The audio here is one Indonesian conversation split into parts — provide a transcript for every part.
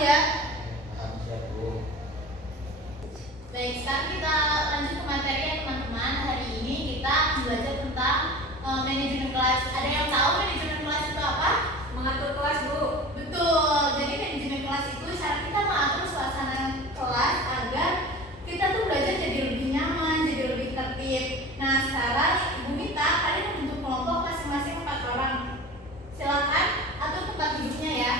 ya. Paham siap Bu. Baik, sekarang kita lanjut ke materi ya teman-teman. Hari ini kita belajar tentang manajemen kelas. Ada yang tahu manajemen kelas itu apa? Mengatur kelas, Bu. Betul. Jadi manajemen kelas itu cara kita mengatur suasana kelas agar kita tuh belajar jadi lebih nyaman, jadi lebih tertib. Nah, sekarang Ibu minta kalian membentuk kelompok masing-masing 4 orang. Silakan atur tempat duduknya ya.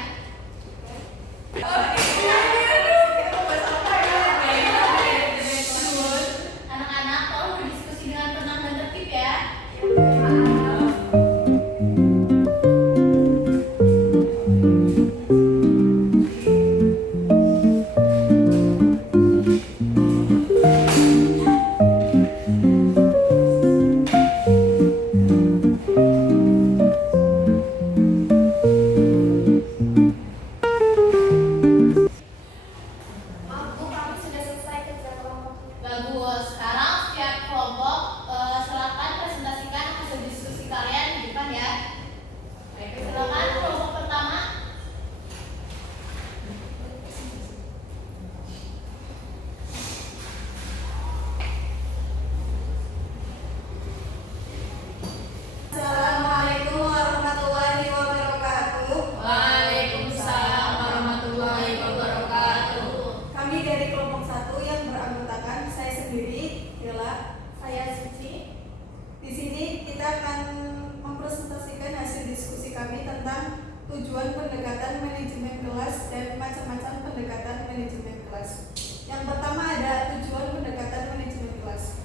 Anak-anak tolong berdiskusi dengan tenang dan tertib ya. Bagus. Sekarang setiap kelompok silakan presentasikan hasil diskusi kalian di depan ya. Silakan kelompok pertama. Assalamualaikum warahmatullahi wabarakatuh. Waalaikumsalam warahmatullahi wabarakatuh. Kami dari kelompok 1 yang beranggotakan saya sendiri, Dela. Saya Suci. Di sini kita akan mempresentasikan hasil diskusi kami tentang tujuan pendekatan manajemen kelas dan macam-macam pendekatan manajemen kelas. Yang pertama ada tujuan pendekatan manajemen kelas.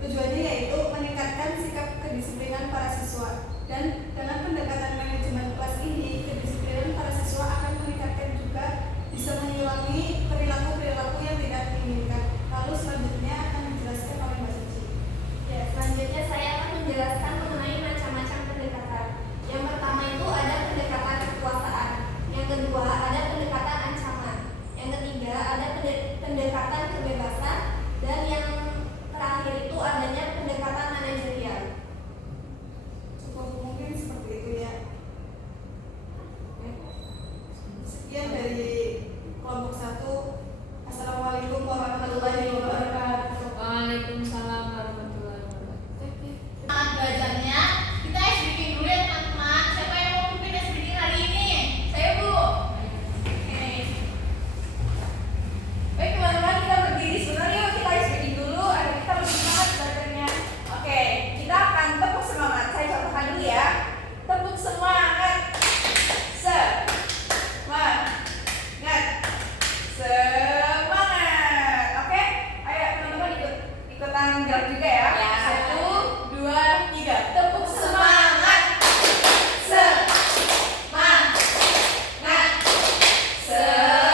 Tujuannya yaitu meningkatkan sikap kedisiplinan para siswa, dan dengan pendekatan manajemen kelas ini kedisiplinan para siswa akan meningkatkan juga bisa mengurangi perilaku-perilaku yang tidak diinginkan. Lalu selanjutnya akan dijelaskan oleh Mbak Suci. Ya, selanjutnya saya akan menjelaskan mengenai macam-macam pendekatan. Yang pertama itu ada pendekatan kekuasaan. Yang kedua ada pendekatan ancaman. Yang ketiga ada pendekatan kebebasan. Dan yang terakhir itu adanya pendekatan manajerial. Cukup mungkin seperti itu ya. Sekian dari kelompok 1. Assalamualaikum warahmatullahi wabarakatuh. Waalaikumsalam warahmatullahi wabarakatuh. Semangat belajarnya. Kita ice breaking dulu ya teman-teman. Siapa yang mau pimpin ice breaking hari ini? Saya Bu. Oke. Baik teman-teman, kita berdiri sebentar yuk, kita ice breaking dulu agar kita lebih semangat belajarnya. Oke, kita akan tepuk semangat. Saya contohkan dulu ya. Tepuk semangat. Semangat. Oke, ayo teman-teman ikutan gerak juga ya. Ya. 1, 2, 3. Tepuk semangat. Semangat. Semangat.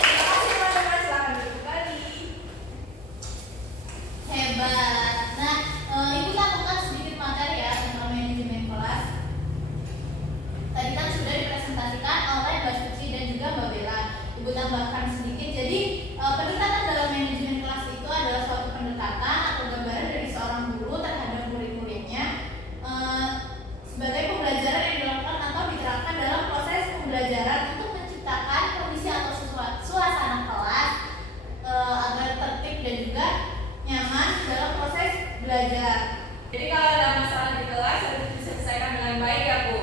Terima kasih teman-teman, silakan duduk kembali. Hebat. Nah, Ibu tambahkan sedikit materi ya tentang manajemen kelas. Tadi kan sudah dipresentasikan oleh Mbak Suci dan juga Mbak Bella. Ibu tambahkan sedikit. Jadi pendekatan dalam manajemen kelas itu adalah suatu pendekatan atau gambaran dari seorang guru terhadap murid-muridnya sebagai pembelajaran yang dilakukan atau diterapkan dalam proses pembelajaran untuk menciptakan kondisi atau suasana kelas agar tertib dan juga nyaman dalam proses belajar. Jadi kalau ada masalah di kelas harus diselesaikan dengan baik ya Bu.